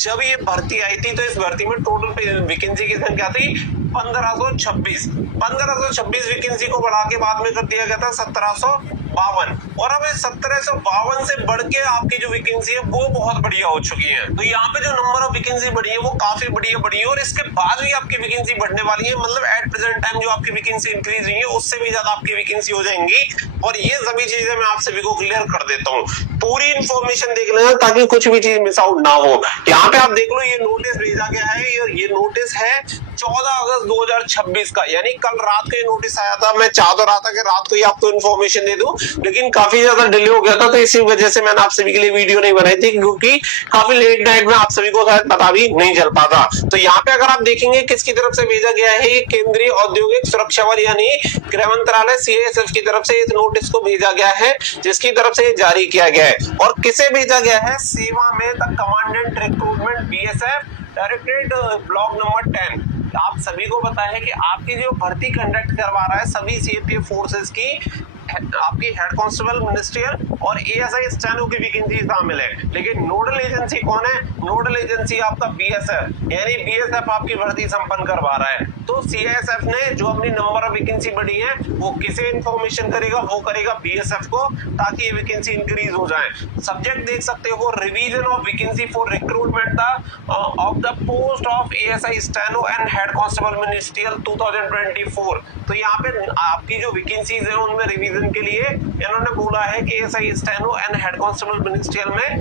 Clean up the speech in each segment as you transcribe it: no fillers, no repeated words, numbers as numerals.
जब ये भर्ती आई थी तो इस भर्ती में टोटल वैकेंसी की संख्या थी 1526 वैकेंसी को बढ़ा के बाद में कर दिया गया था 1752 और अब 1752 से बढ़ के आपकी जो वैकेंसी है वो बहुत बढ़िया हो चुकी है। तो यहाँ पे जो नंबर ऑफ वैकेंसी बढ़ी है वो काफी बढ़ी है और इसके बाद भी आपकी वैकेंसी बढ़ने वाली है। मतलब एट प्रेजेंट टाइम जो आपकी वैकेंसी इंक्रीज हुई है उससे भी ज्यादा आपकी वैकेंसी हो जाएंगी और ये सभी चीजें मैं आप सभी को क्लियर कर देता हूँ। पूरी इंफॉर्मेशन देख लेना ताकि कुछ भी चीज मिस आउट ना हो। यहाँ पे आप देख लो ये नोटिस भेजा गया है, ये नोटिस है 14 अगस्त 2026 का, यानी कल रात को ये नोटिस आया था। मैं चाह तो रहा था कि रात को ही आपको इन्फॉर्मेशन दे दूं, लेकिन काफी ज्यादा डिले हो गया था, तो इसी वजह से मैंने आप सभी के लिए वीडियो नहीं बनाई थी, क्योंकि काफी लेट नाइट में आप सभी को शायद पता भी नहीं चल पाता। तो यहाँ पे अगर आप देखेंगे किसकी तरफ से भेजा गया है, ये केंद्रीय औद्योगिक सुरक्षा बल यानी गृह मंत्रालय CISF की तरफ से इस नोटिस को भेजा गया है, जिसकी तरफ से जारी किया गया है। और किसे भेजा गया है? सेवा में the commandant recruitment BSF directorate block number 10। आप सभी को पता है कि आपकी जो भर्ती कंडक्ट करवा रहा है सभी CAPF फोर्सेस की आपकी हेड कांस्टेबल मिनिस्ट्रियल और ASI स्टेनो की वैकेंसी शामिल है, लेकिन नोडल एजेंसी कौन है? नोडल एजेंसी आपका BSF यानी BSF आपकी भर्ती संपन्न करवा रहा है। तो CISF ने जो अपनी नंबर ऑफ वैकेंसी बढ़ी है वो किसे इन्फॉर्मेशन करेगा? वो करेगा BSF को, ताकि ये वैकेंसी इंक्रीज हो जाए। सब्जेक्ट देख सकते हो, revision of vacancy for recruitment of the post of ASI steno and head constable ministerial 2024। तो यहाँ पे आपकी जो वैकेंसीज है उनमें रिवीजन के लिए इन्होंने बोला है कि ASI steno and head constable ministerial में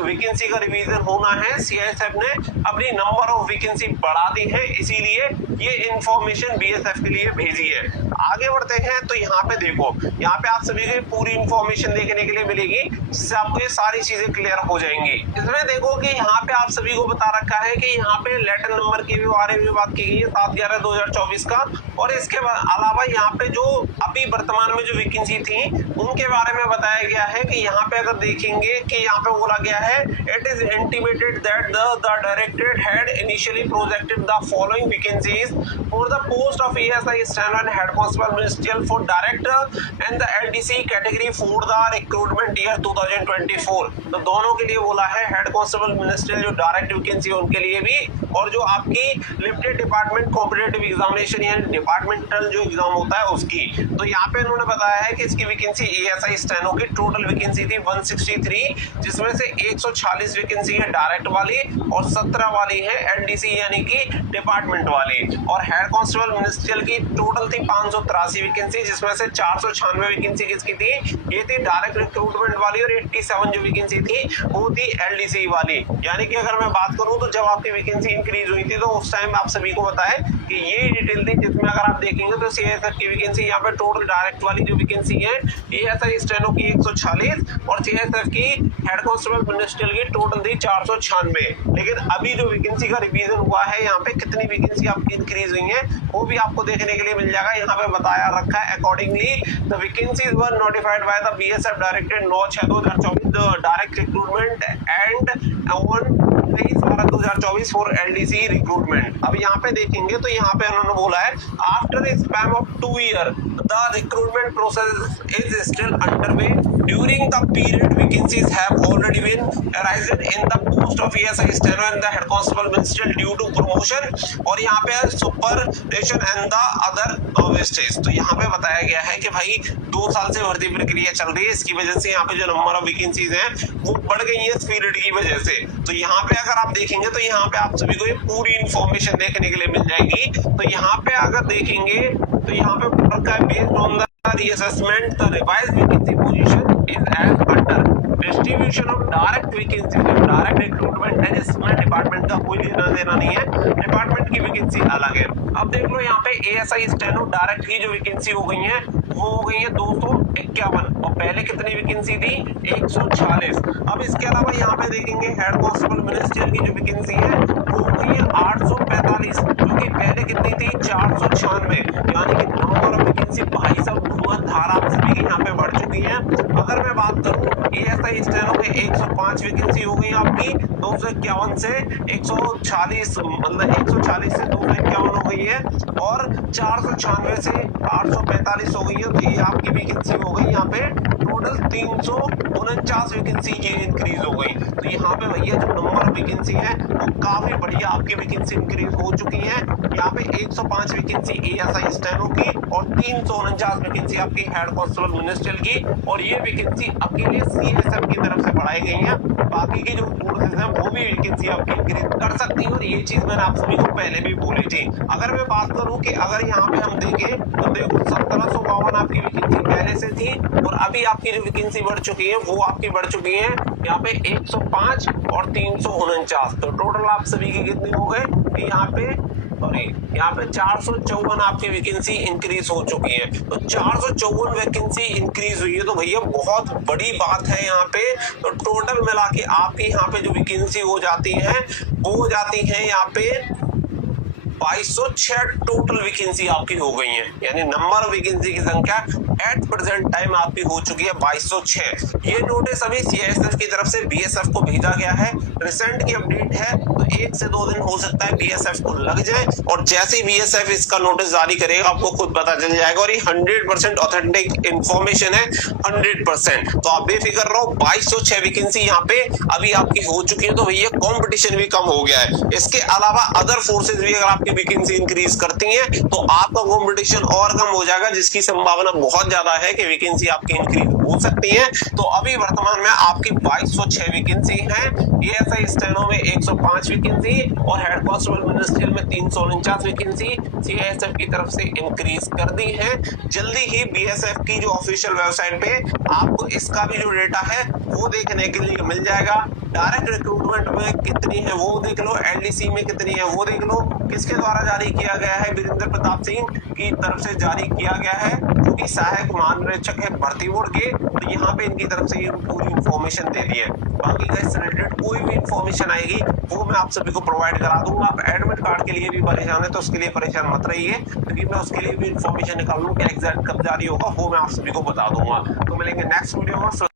वैकेंसी का रिवीजन होना है। CISF ने अपनी नंबर ऑफ वैकेंसी बढ़ा दी है, इसीलिए ये इंफॉर्मेशन BSF के लिए भेजी है। आगे बढ़ते हैं तो यहाँ पे देखो, यहाँ पे आप सभी को पूरी इंफॉर्मेशन देखने के लिए मिलेगी, जिससे आपको ये सारी चीजें क्लियर हो जाएंगी। इसमें देखो कि यहाँ पे आप सभी को बता रखा है कि यहाँ पे लेटर नंबर के बारे में बात की गई है 7/11/2024 का, और इसके अलावा यहाँ पे जो अभी वर्तमान में जो वैकेंसी थी उनके बारे में बताया गया है कि यहाँ पे अगर देखेंगे कि यहाँ पे बोला गया है, it is intimated that the directorate had initially projected the following vacancies for the post of ASI steno and head constable ministerial for director and the LDC category for the recruitment year 2024। तो दोनों के लिए बोला है, head constable ministerial जो direct vacancy उनके लिए भी, और जो आपकी लिमिटेड डिपार्टमेंट कॉम्पिटिटिव एग्जामिनेशन यानी डिपार्टमेंटल जो एग्जाम होता है उसकी। तो यहाँ पे इन्होंने बताया है कि इसकी वैकेंसी ASI स्टेनो की टोटल वैकेंसी थी 163, जिसमें से 146 वैकेंसी है डायरेक्ट वाली और 17 वाली है LDC यानी कि डिपार्टमेंट वाली। और हेड कांस्टेबल मिनिस्ट्रियल की टोटल थी 583 वैकेंसी, जिसमें से 496 वैकेंसी किसकी थी? ये थी डायरेक्ट रिक्रूटमेंट वाली, और 87 जो वैकेंसी थी वो थी LDC वाली। यानी कि अगर मैं बात करूं तो जब आपकी वैकेंसी इंक्रीज हुई थी तो उस टाइम आप सभी को पता है कि ये डिटेल थी, जिसमें अगर आप देखेंगे तो CISF की वैकेंसी यहाँ पे टोटल डायरेक्ट वाली जो वैकेंसी है ASI स्टेनो की 146 और CISF की हेड कांस्टेबल मिनिस्ट्रियल की टोटल थी 496। लेकिन अभी जो वैकेंसी का रिवीजन हुआ है यहाँ पे कितनी वैकेंसी आपकी इंक्रीज हुई है वो भी आपको देखने के लिए मिल जाएगा। यहाँ पे बताया रखा है, accordingly the vacancies were notified by the BSF directed 9/6/2024 direct recruitment and 23/12/2024 for LDC recruitment. अब यहाँ पे देखेंगे तो यहाँ पे उन्होंने बोला है, after a span of 2 year the recruitment process is still underway during the period vacancies have already been arised in the post of ASI steno and the head constable ministerial due to promotion, और यहाँ पे superannuation and the other wastage. तो यहाँ पे बताया गया है कि भाई 2 साल से भर्ती प्रक्रिया चल रही है, इसकी वजह से यहाँ पे जो नंबर ऑफ वैकेंसीज हैं वो बढ़ गई है इस पीरियड की वजह से। तो यहाँ पे अगर आप देखेंगे तो यहाँ पे आप सभी को ये पूरी इंफॉर्मेशन देखने के लिए मिल जाएगी। तो यहाँ पे अगर देखेंगे तो यहाँ पे रखा है, based on the reassessment the revised vacancy position is as under distribution of direct vacancy। Direct recruitment है जिसमें डिपार्टमेंट का कोई लेना देना नहीं है, डिपार्टमेंट की वैकेंसी अलग है। अब देख लो यहाँ पे ASI स्टेनो डायरेक्ट की जो वैकेंसी हो गई है वो हो गई है 251, और पहले कितनी वैकेंसी थी? 146। अब इसके अलावा यहाँ पे देखेंगे हेड कांस्टेबल मिनिस्ट्रियल की जो वैकेंसी है वो हो गई है 845, जो कि पहले कितनी थी? 496। यानी कि नंबर ऑफ वैकेंसी भाई साहब हिम्मत धारा आप सभी की यहाँ पे बढ़ चुकी है। अगर मैं बात करूं ASI स्टेनो में 105 वैकेंसी हो गई आपकी 251 से 140, मतलब 140 से 251 हो गई है, और 496 से 845 हो गई है। तो ये आपकी वैकेंसी हो गई यहाँ पे टोटल 349 वैकेंसी ये इंक्रीज हो गई। तो यहाँ पे भैया जो नंबर ऑफ वैकेंसी है वो काफी बढ़िया आपकी वैकेंसी इंक्रीज हो चुकी है। यहाँ पे 105 वैकेंसी ASI स्टेनो की और 349 वैकेंसी आपकी हेड कांस्टेबल मिनिस्ट्रियल की, और ये वैकेंसी अकेले CSF की तरफ से बढ़ाई गई है। बाकी की जो फोर्सेज हैं वो भी वैकेंसी आपकी इंक्रीज कर सकती है, और ये चीज मैंने आप सभी को पहले भी बोली थी। अगर मैं बात करूं कि अगर यहाँ पे हम देखें तो देखो 1752 आपकी वैकेंसी पहले से थी, और अभी आपकी जो वैकेंसी बढ़ चुकी है वो आपकी बढ़ चुकी है यहाँ पे 105 और 349। तो टोटल आप सभी की कितनी हो गए यहाँ पे, सॉरी यहाँ पे 454 आपकी वैकेंसी इंक्रीज हो चुकी है। तो 454 वैकेंसी इंक्रीज हुई है, तो भैया बहुत बड़ी बात है यहाँ पे। तो टोटल मिला के आपकी यहाँ पे जो वैकेंसी हो जाती है वो हो जाती है यहाँ पे 2206 टोटल वैकेंसी आपकी हो गई है, यानी नंबर ऑफ वैकेंसी की संख्या एट प्रेजेंट टाइम आपकी हो चुकी है 2206। ये नोटिस अभी CISF की तरफ से BSF को भेजा गया है, रिसेंट की अपडेट है, तो 1 से 2 दिन हो सकता है BSF को लग जाए, और जैसे ही BSF इसका नोटिस जारी करेगा आपको खुद पता चल जाएगा। और ये 100% ऑथेंटिक इंफॉर्मेशन है, 100%। तो आप बेफिक्र रहो, 2206 वैकेंसी यहाँ पे अभी आपकी हो चुकी है। तो भैया कॉम्पिटिशन भी कम हो गया है। इसके अलावा अदर फोर्सेज भी अगर आपकी वैकेंसी इंक्रीज करती हैं तो आपका कॉम्पिटिशन और कम हो जाएगा, जिसकी संभावना बहुत ज्यादा है कि वैकेंसी आपकी इंक्रीज हो सकती है। तो अभी वर्तमान में आपकी 2206 वैकेंसी है, ASI स्टेनो में 105 वैकेंसी और हेड कांस्टेबल मिनिस्ट्रियल में 349 वैकेंसी CISF की तरफ से इंक्रीज कर दी है। जल्दी ही BSF की जो ऑफिशियल वेबसाइट पे आपको इसका भी जो डेटा है वो देखने के लिए मिल जाएगा। डायरेक्ट रिक्रूटमेंट में कितनी है वो देख लो, LDC में कितनी है वो देख लो, किसके द्वारा जारी किया गया है, वीरेंद्र प्रताप सिंह की तरफ से जारी किया गया है, जो कि सहायक महानिरीक्षक है भर्ती बोर्ड के। तो यहाँ पे इनकी तरफ से ये पूरी इंफॉर्मेशन दे दी है। बाकी इससे रिलेटेड कोई भी इंफॉर्मेशन आएगी वो मैं आप सभी को प्रोवाइड करा दूंगा। आप एडमिट कार्ड के लिए भी परेशान है तो उसके लिए परेशान मत रहिए, क्योंकि मैं उसके लिए भी इंफॉर्मेशन निकाल लूँ कि एग्जैक्ट कब जारी होगा वो मैं आप सभी को बता दूंगा। तो मिलेंगे नेक्स्ट वीडियो में।